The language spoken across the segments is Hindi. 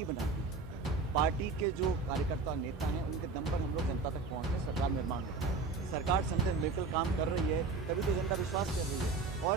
पार्टी बनाती है। पार्टी के जो कार्यकर्ता नेता हैं उनके दम पर हम लोग जनता तक पहुँचते हैं, सरकार निर्माण होता है। सरकार समझे मिलकर काम कर रही है तभी तो जनता विश्वास कर रही है। और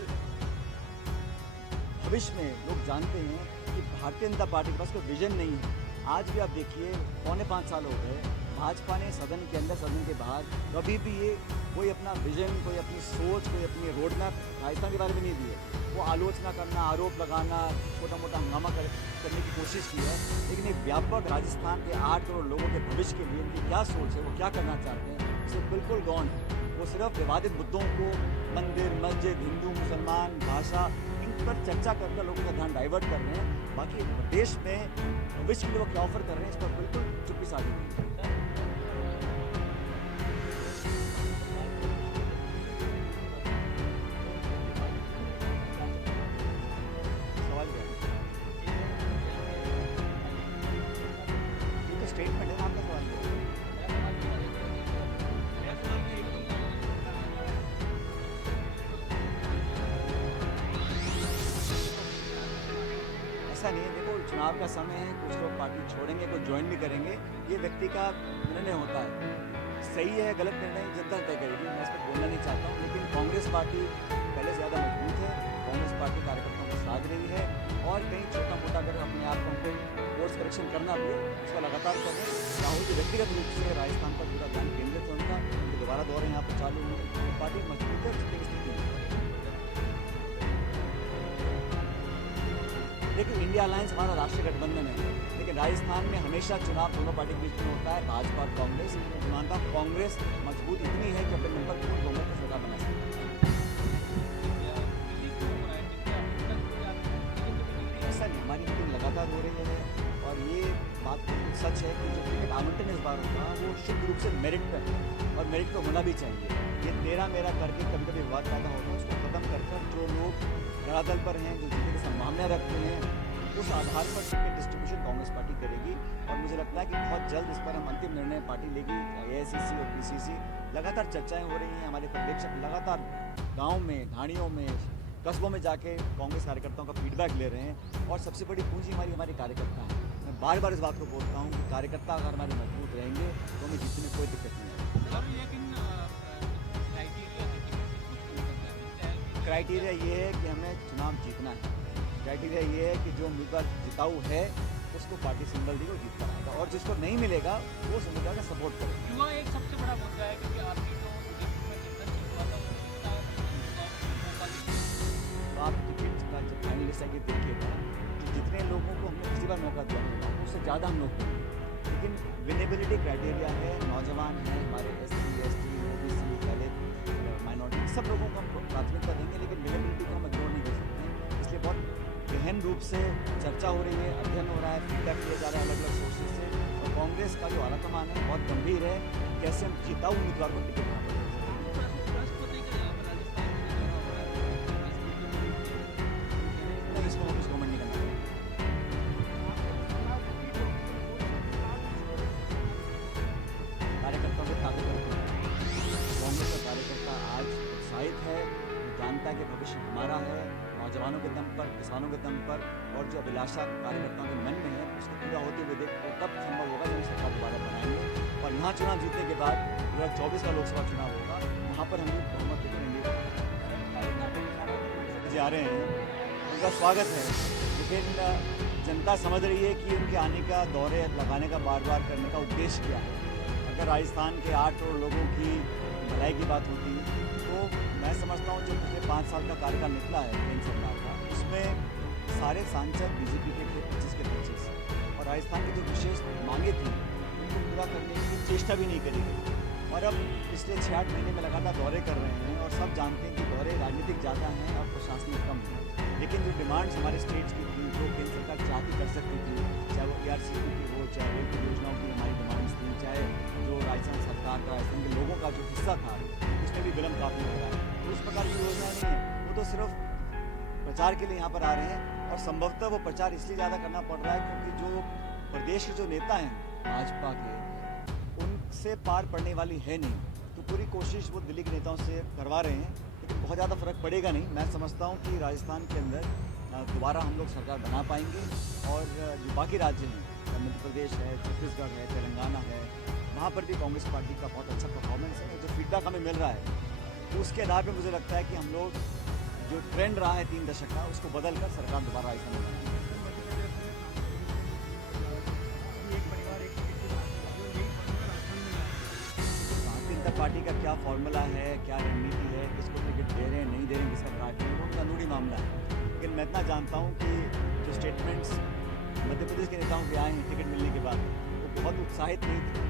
भविष्य में लोग जानते हैं कि भारतीय जनता पार्टी के पास कोई विजन नहीं है। आज भी आप देखिए 4.5 साल हो गए, भाजपा ने सदन के अंदर सदन के बाहर कभी भी ये कोई अपना विजन, कोई अपनी सोच, कोई अपनी रोड मैप राजस्थान के बारे में नहीं दी है। वो आलोचना करना, आरोप लगाना, छोटा मोटा हंगामा करने की कोशिश की है, लेकिन एक व्यापक राजस्थान के 8 करोड़ लोगों के भविष्य के लिए उनकी क्या सोच है, वो क्या करना चाहते हैं, इसे बिल्कुल गौण है। वो सिर्फ विवादित मुद्दों को, मंदिर, मस्जिद, हिंदू, मुसलमान, भाषा, इन पर चर्चा करके लोगों का ध्यान डाइवर्ट कर रहे हैं। बाकी प्रदेश में भविष्य के लिए वो क्या ऑफर कर रहे हैं, इस पर बिल्कुल चुप्पी साधी हुई है। सवाल क्या है? ये तो स्टेटमेंट है ना, आपका सवाल क्या है? ऐसा नहीं है, देखो चुनाव का समय है, कुछ लोग पार्टी छोड़ेंगे, कुछ ज्वाइन भी करेंगे, ये व्यक्ति का निर्णय होता है। सही है गलत निर्णय जनता तय करेगी, मैं इस पर बोलना नहीं चाहता हूँ। लेकिन कांग्रेस पार्टी पहले से ज़्यादा मजबूत है, कांग्रेस पार्टी कार्यकर्ताओं को साथ रही है और कहीं छोटा मोटा अगर अपने आप को कोर्स करेक्शन करना भी है उसका लगातार कर रहे हैं। राहुल जी व्यक्तिगत रूप से राजस्थान पर पूरा ध्यान केंद्रित है उनका, उनके दोबारा दौरे यहाँ पर चालू हुए, तो पार्टी मजबूत है, जितनी की स्थिति है। देखिए इंडिया अलायंस हमारा राष्ट्रीय गठबंधन है, लेकिन राजस्थान में हमेशा चुनाव दोनों पार्टी के बीच में होता है, भाजपा और कांग्रेस। मैं मानता हूँ कांग्रेस मजबूत इतनी है कि अपने नंबर पूर्ण बहुमत की सरकार बना सकती है। ऐसा नहीं, हमारी मीटिंग लगातार हो रही है और ये बात सच है कि जो टिकट आवंटन इस बार होगा वो शुद्ध रूप से मेरिट पर है और मेरिट पर होना भी चाहिए। ये तेरा मेरा करके कभी कभी विवाद पैदा होता है, उसको खत्म कर जो लोग धरातल पर हैं, जो जीतने की संभावना रखते हैं, उस आधार पर टिकट डिस्ट्रीब्यूशन कांग्रेस पार्टी करेगी। और मुझे लगता है कि बहुत जल्द इस पर हम अंतिम निर्णय पार्टी लेगी। एआईसीसी और पीसीसी लगातार चर्चाएं हो रही हैं, हमारे पर्यवेक्षक लगातार गाँव में, ढाणियों में, कस्बों में जाके कांग्रेस कार्यकर्ताओं का फीडबैक ले रहे हैं। और सबसे बड़ी पूंजी हमारे कार्यकर्ता हैं। मैं बार बार इस बात को बोलता हूँ कि कार्यकर्ता अगर हमारे मजबूत रहेंगे तो हमें जीतने में कोई दिक्कत नहीं है। क्राइटेरिया ये है कि हमें चुनाव जीतना है। क्राइटेरिया ये है कि जो उम्मीदवार जिताऊ है उसको पार्टी सिंबल दी, वो जीत कर आएगा, और जिसको नहीं मिलेगा वो उस उम्मीदवार का सपोर्ट करेगा। युवा एक सबसे बड़ा मुद्दा है, क्योंकि आपकी जो तो आप टिकट का जब फाइनल लिस्ट आके देखिएगा कि जितने लोगों को हमने पिछली बार मौका दिया होगा उससे ज़्यादा हम लोग देंगे। लेकिन विनेबिलिटी क्राइटेरिया है, नौजवान हैं, हमारे SC, ST, OBC, दलित, माइनॉरिटी, सब लोगों को हम प्राथमिकता देंगे, लेकिन विनेबिलिटी को हम इग्नोर नहीं कर सकते। इसलिए बहुत गहन रूप से चर्चा हो रही है, अध्ययन हो रहा है, फीडबैक लिया जा रहा है अलग अलग सोर्सेज से। और कांग्रेस का जो आलाकमान है बहुत गंभीर है, कैसे हम जिताऊ उम्मीदवार को टिकट देना पड़ेगा। नहीं, इसको हम कमेंट नहीं करना चाहिए। कार्यकर्ताओं को ताकत रखना है। कांग्रेस का कार्यकर्ता आज उत्साहित है, जानता है कि भविष्य हमारा है, नौजवानों के दम पर, किसानों के दम पर, और जो अभिलाषा कार्यकर्ताओं के मन में है उसको पूरा होते हुए देख वो तब संभव होगा जब हम सरकार दोबारा बनाएंगे। और यहाँ चुनाव जीतने के बाद 2024 का लोकसभा चुनाव होगा, वहाँ पर हम बहुमत लेकर एनडीए आ रहे हैं, उनका स्वागत है। लेकिन जनता समझ रही है कि उनके आने का, दौरे लगाने का बार बार करने का उद्देश्य क्या है। अगर राजस्थान के 8 करोड़ लोगों की भलाई की बात होती तो मैं समझता हूँ जो पिछले 5 साल का कार्यकाल निकला है केंद्र सरकार का, उसमें सारे सांसद बीजेपी के थे 25 के 25, और राजस्थान की जो विशेष मांगे थी उनको पूरा करने की चेष्टा भी नहीं करी गई। और अब पिछले 6-8 महीने में लगातार दौरे कर रहे हैं और सब जानते हैं कि दौरे राजनीतिक ज़्यादा हैं और प्रशासनिक कम हैं। लेकिन जो डिमांड्स हमारे स्टेट्स की थी, जो केंद्र सरकार चाहती कर सकती थी, चाहे वो ARCP की हो, चाहे रेल की योजनाओं की हमारी डिमांड्स थी, चाहे जो राजस्थान सरकार का, राजस्थान के लोगों का जो हिस्सा था उसमें भी विलम्ब काफ़ी हो रहा है। तो उस प्रकार की योजना नहीं है, वो तो सिर्फ प्रचार के लिए यहाँ पर आ रहे हैं। और संभवतः वो प्रचार इसलिए ज़्यादा करना पड़ रहा है क्योंकि जो प्रदेश के जो नेता हैं भाजपा के, उनसे पार पड़ने वाली है नहीं, तो पूरी कोशिश वो दिल्ली के नेताओं से करवा रहे हैं। लेकिन बहुत ज़्यादा फर्क पड़ेगा नहीं। मैं समझता हूँ कि राजस्थान के अंदर दोबारा हम लोग सरकार बना पाएंगे और जो बाकी राज्य हैं मध्य प्रदेश है, छत्तीसगढ़ है, तेलंगाना है, वहाँ पर भी कांग्रेस पार्टी का बहुत अच्छा परफॉर्मेंस है। जो फीडबैक हमें मिल रहा है उसके आधार पर मुझे लगता है कि हम लोग जो ट्रेंड रहा है 3 दशक का उसको बदल कर सरकार दोबारा राजस्थान में बनाएंगे। भारतीय जनता पार्टी का क्या फॉर्मूला है, क्या रणनीति है, किसको टिकट दे रहे हैं, नहीं दे रहे हैं, किसका ट्रैक है, वो उनका अनूठी मामला है। लेकिन मैं इतना जानता हूँ कि जो स्टेटमेंट्स मध्य प्रदेश के नेताओं के आए हैं टिकट मिलने के बाद, वो बहुत उत्साहित नहीं थे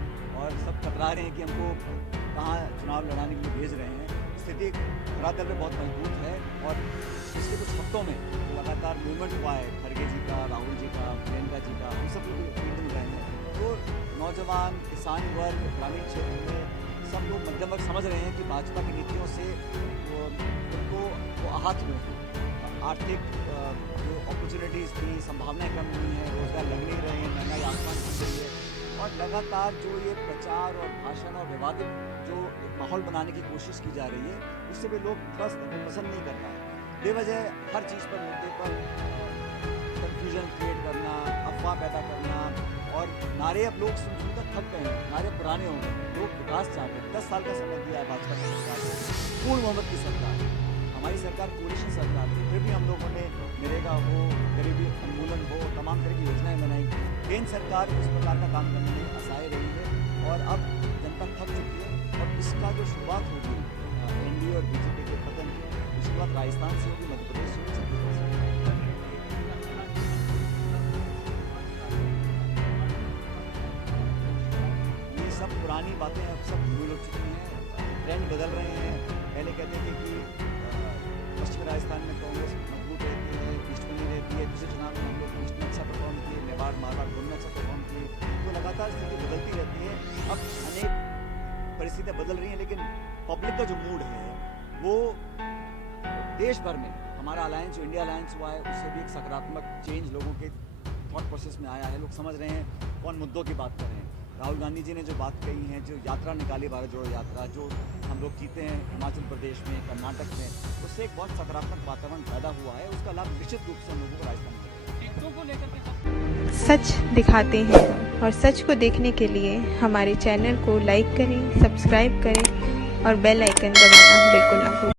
और सब कतरा रहे हैं कि हमको कहाँ चुनाव लड़ाने के लिए भेज रहे हैं। स्थिति धरातल पर बहुत मजबूत है और पिछले कुछ हफ्तों में जो लगातार मूवमेंट हुआ है खड़गे जी का, राहुल जी का, प्रियंका जी का, हम सब लोग फील्ड में रहे हैं, तो नौजवान, किसान वर्ग, ग्रामीण क्षेत्र में सब लोग मध्यम वर्ग समझ रहे हैं कि भाजपा की नीतियों से उनको वो आहत हुए हैं। आर्थिक जो अपॉर्चुनिटीज़ थी, संभावनाएं कम हुई हैं, रोजगार लग नहीं रहे हैं, महंगाई आसमान छू रही है और लगातार जो ये प्रचार और भाषण और विवादित जो एक माहौल बनाने की कोशिश की जा रही है, उससे भी लोग पसंद नहीं कर रहा है। बेवजह हर चीज़ पर, मुद्दे पर कन्फ्यूजन क्रिएट करना, अफवाह पैदा करना और नारे अब लोग सुनकर थक गए हैं, नारे पुराने हो गए, लोग विकास चाहते हैं। 10 साल का समय दिया है भाजपा की सरकार को, पूर्ण बहुमत की सरकार, हमारी सरकार कोalition सरकार थी, फिर भी हम लोगों ने नरेगा हो, गरीबी उन्मूलन हो, तमाम तरह की योजनाएं बनाई। केंद्र सरकार उस प्रकार का काम करने में असहाय रही है और अब जनता थक चुकी है और इसका जो शुरुआत होगी एनडीए और बीजेपी के पतन की शुरुआत राजस्थान से होगी, मध्य प्रदेश से होगी, छत्तीसगढ़ से होगी। ये सब पुरानी बातें अब सब भूल हो चुकी हैं, ट्रेंड बदल रहे हैं। पहले कहते थे कि पश्चिमी राजस्थान में कांग्रेस मजबूत रहती है, ईस्ट में नहीं रहती है। दूसरे चुनाव में हम लोग ईस्ट में अच्छा परफॉर्म किए, मेवाड़ मारवाड़ दोनों में अच्छा परफॉर्म किए, तो लगातार स्थिति बदलती रहती है। अब अनेक परिस्थितियाँ बदल रही हैं, लेकिन पब्लिक का जो मूड है वो देश भर में, हमारा अलायंस जो इंडिया अलायंस हुआ है उससे भी एक सकारात्मक चेंज लोगों के थॉट प्रोसेस में आया है। लोग समझ रहे हैं कौन मुद्दों की बात कर रहे हैं। राहुल गांधी जी ने जो बात कही है, जो यात्रा निकाली भारत जोड़ो यात्रा, जो हम लोग जीते हैं हिमाचल प्रदेश में, कर्नाटक में, उससे एक बहुत सकारात्मक वातावरण पैदा हुआ है। उसका लाभ निश्चित रूप से हम लोगों को राजस्थान में टिकटों को लेकर के सच दिखाते हैं और सच को देखने के लिए हमारे चैनल को लाइक करें, सब्सक्राइब करें और बेल आइकन दबाना बिल्कुल ना भूलें।